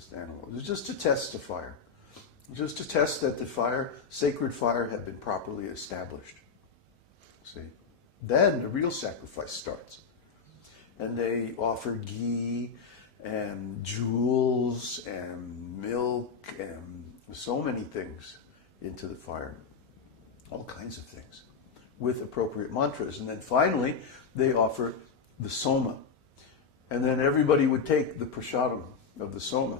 sacrificed animal. It was just to test the fire. Just to test that the fire, sacred fire, had been properly established. See? Then the real sacrifice starts. And they offer ghee and jewels and milk and so many things into the fire. All kinds of things with appropriate mantras. And then finally, they offer the soma. And then everybody would take the prasadam of the soma.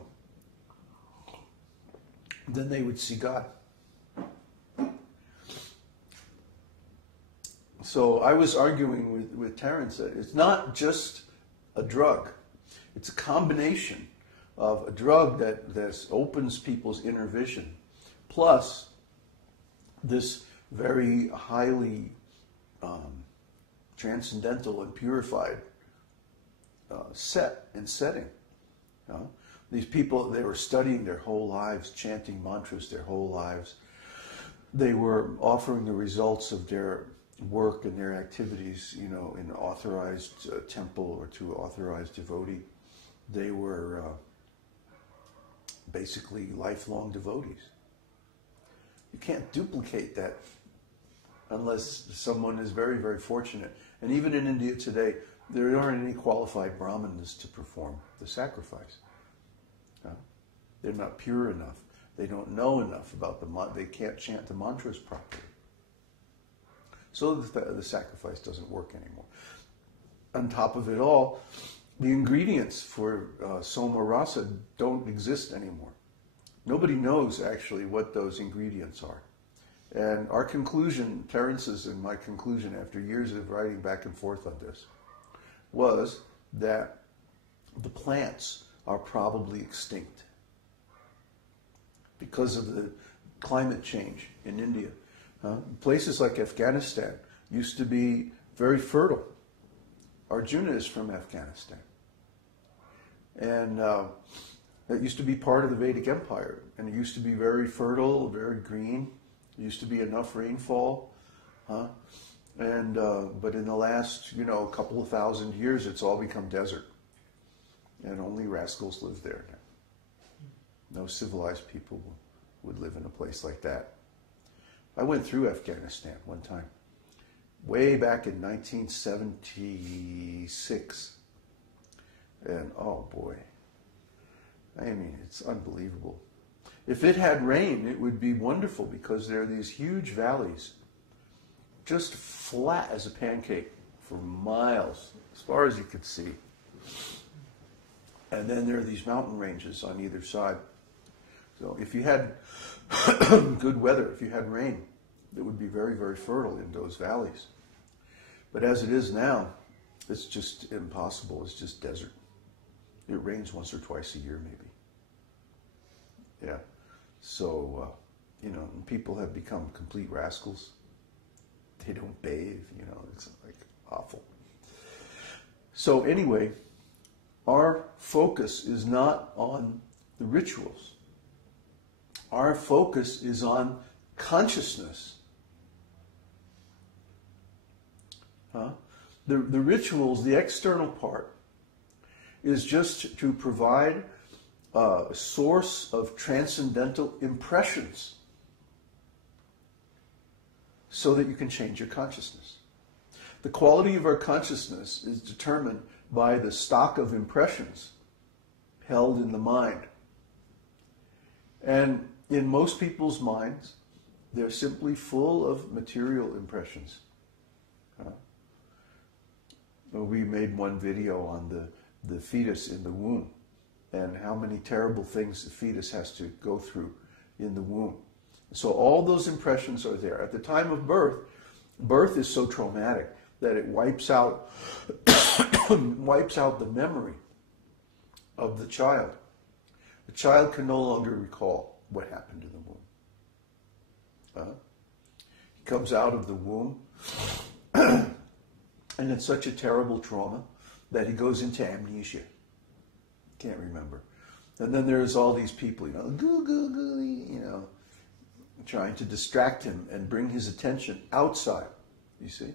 Then they would see God. So I was arguing with Terence that it's not just a drug. It's a combination of a drug that opens people's inner vision, plus this very highly transcendental and purified setting. These people, they were studying their whole lives, chanting mantras their whole lives. They were offering the results of their work and their activities, in an authorized temple or to an authorized devotee. They were basically lifelong devotees. You can't duplicate that unless someone is very, very fortunate. And even in India today, there aren't any qualified brahmanas to perform the sacrifice. They're not pure enough. They don't know enough about they can't chant the mantras properly. So the sacrifice doesn't work anymore. On top of it all, the ingredients for soma rasa don't exist anymore. Nobody knows actually what those ingredients are. And our conclusion, Terence's and my conclusion after years of writing back and forth on this, was that the plants are probably extinct because of the climate change in India. Places like Afghanistan used to be very fertile. Arjuna is from Afghanistan. And it used to be part of the Vedic Empire. And it used to be very fertile, very green. There used to be enough rainfall. But in the last, couple of thousand years, it's all become desert. And only rascals live there now. No civilized people would live in a place like that. I went through Afghanistan one time, way back in 1976. And oh boy, I mean, it's unbelievable. If it had rain, it would be wonderful because there are these huge valleys, just flat as a pancake for miles, as far as you could see. And then there are these mountain ranges on either side. So if you had good weather, if you had rain, it would be very, very fertile in those valleys. But as it is now, it's just impossible. It's just desert. It rains once or twice a year, maybe. Yeah. So, people have become complete rascals. They don't bathe, it's like awful. So anyway, our focus is not on the rituals. Our focus is on consciousness. The rituals, the external part, is just to provide a source of transcendental impressions so that you can change your consciousness. The quality of our consciousness is determined by the stock of impressions held in the mind. And in most people's minds, they're simply full of material impressions. We made one video on the fetus in the womb and how many terrible things the fetus has to go through in the womb. So all those impressions are there. At the time of birth, birth is so traumatic that it wipes out the memory of the child. The child can no longer recall what happened in the womb. He comes out of the womb and it's such a terrible trauma that he goes into amnesia. Can't remember. And then there's all these people, trying to distract him and bring his attention outside, you see.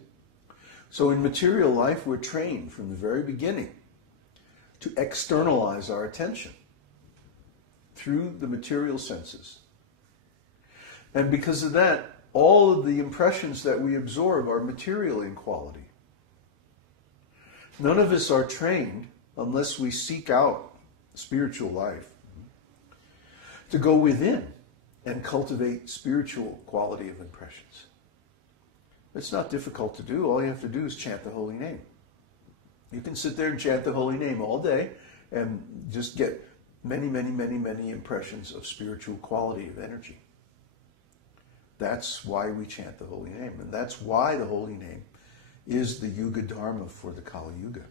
So in material life, we're trained from the very beginning to externalize our attention. through the material senses. And because of that, all of the impressions that we absorb are material in quality. None of us are trained, unless we seek out spiritual life, to go within and cultivate spiritual quality of impressions. It's not difficult to do. All you have to do is chant the holy name. You can sit there and chant the holy name all day and just get many, many, many, many impressions of spiritual quality of energy. That's why we chant the holy name. And that's why the holy name is the Yuga Dharma for the Kali Yuga.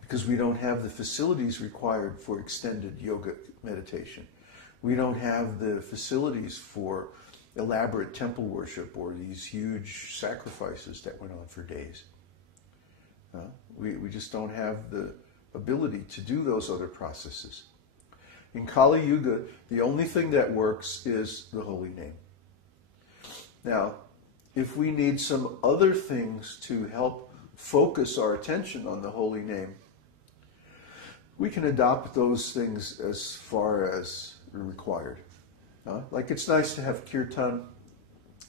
Because we don't have the facilities required for extended yoga meditation. We don't have the facilities for elaborate temple worship or these huge sacrifices that went on for days. We just don't have the ability to do those other processes. In Kali Yuga, the only thing that works is the holy name. Now, if we need some other things to help focus our attention on the holy name, we can adopt those things as far as required. Like it's nice to have kirtan.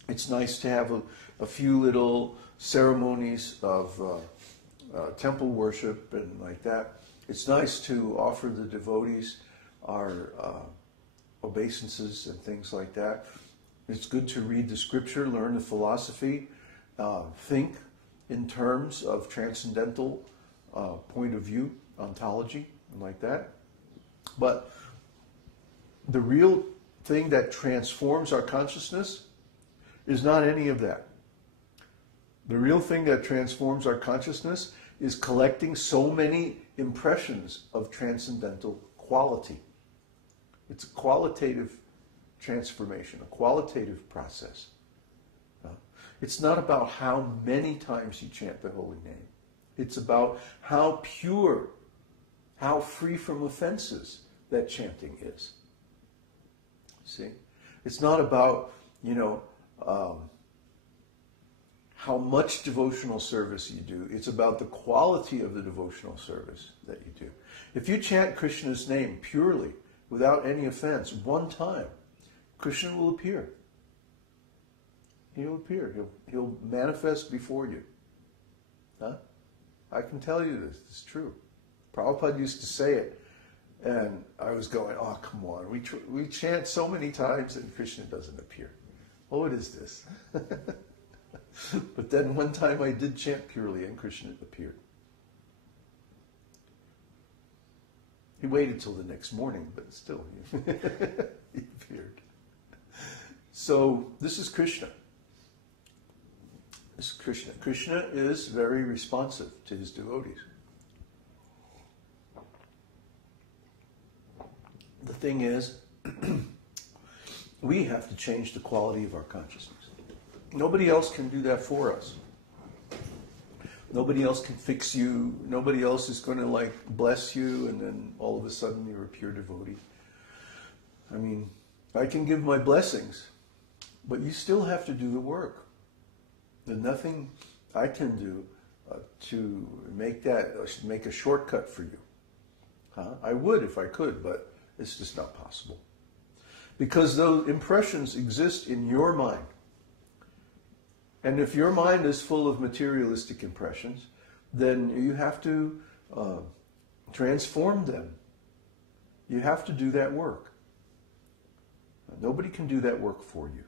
It's nice to have a few little ceremonies of temple worship and like that. It's nice to offer the devotees our obeisances and things like that. It's good to read the scripture, learn the philosophy, think in terms of transcendental point of view, ontology, and like that. But the real thing that transforms our consciousness is not any of that. The real thing that transforms our consciousness is collecting so many impressions of transcendental quality. It's a qualitative transformation, a qualitative process. It's not about how many times you chant the holy name. It's about how pure, how free from offenses that chanting is. See? It's not about, how much devotional service you do. It's about the quality of the devotional service that you do. If you chant Krishna's name purely, without any offense, one time, Krishna will appear. He'll appear. He'll manifest before you. I can tell you this. It's true. Prabhupada used to say it, and I was going, oh, come on. We chant so many times and Krishna doesn't appear. Oh, what is this? But then one time I did chant purely and Krishna appeared. He waited till the next morning, but still he appeared. So this is Krishna. This is Krishna. Krishna is very responsive to his devotees. The thing is, we have to change the quality of our consciousness. Nobody else can do that for us. Nobody else can fix you. Nobody else is going to bless you and then all of a sudden you're a pure devotee. I mean, I can give my blessings, but you still have to do the work. There's nothing I can do to make a shortcut for you. I would if I could, but it's just not possible. Because those impressions exist in your mind. And if your mind is full of materialistic impressions, then you have to transform them. You have to do that work. Nobody can do that work for you.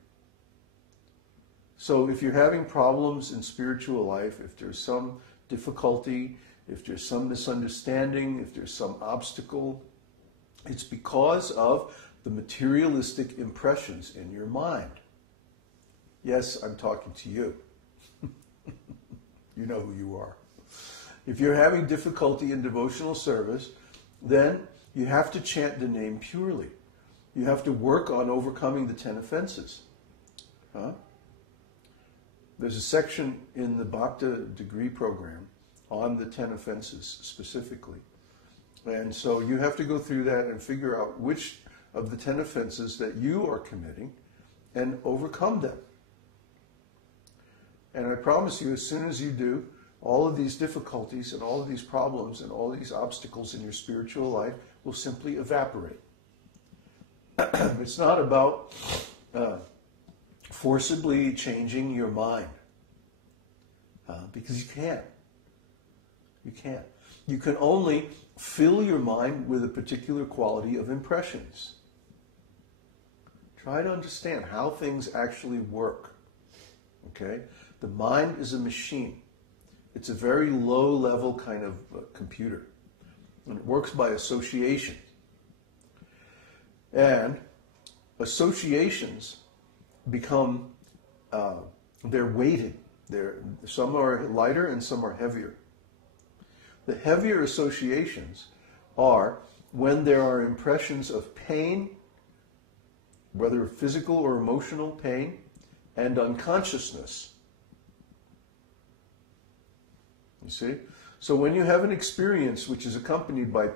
So if you're having problems in spiritual life, if there's some difficulty, if there's some misunderstanding, if there's some obstacle, it's because of the materialistic impressions in your mind. Yes, I'm talking to you. You know who you are. If you're having difficulty in devotional service, then you have to chant the name purely. You have to work on overcoming the 10 offenses. There's a section in the Bhakti degree program on the 10 offenses specifically. And so you have to go through that and figure out which of the 10 offenses that you are committing and overcome them. And I promise you, as soon as you do, all of these difficulties and all of these problems and all these obstacles in your spiritual life will simply evaporate. It's not about forcibly changing your mind. Because you can't. You can't. You can only fill your mind with a particular quality of impressions. Try to understand how things actually work. Okay? The mind is a machine. It's a very low-level kind of computer. And it works by association. And associations become, they're weighted. Some are lighter and some are heavier. The heavier associations are when there are impressions of pain, whether physical or emotional pain, and unconsciousness. You see? So when you have an experience which is accompanied by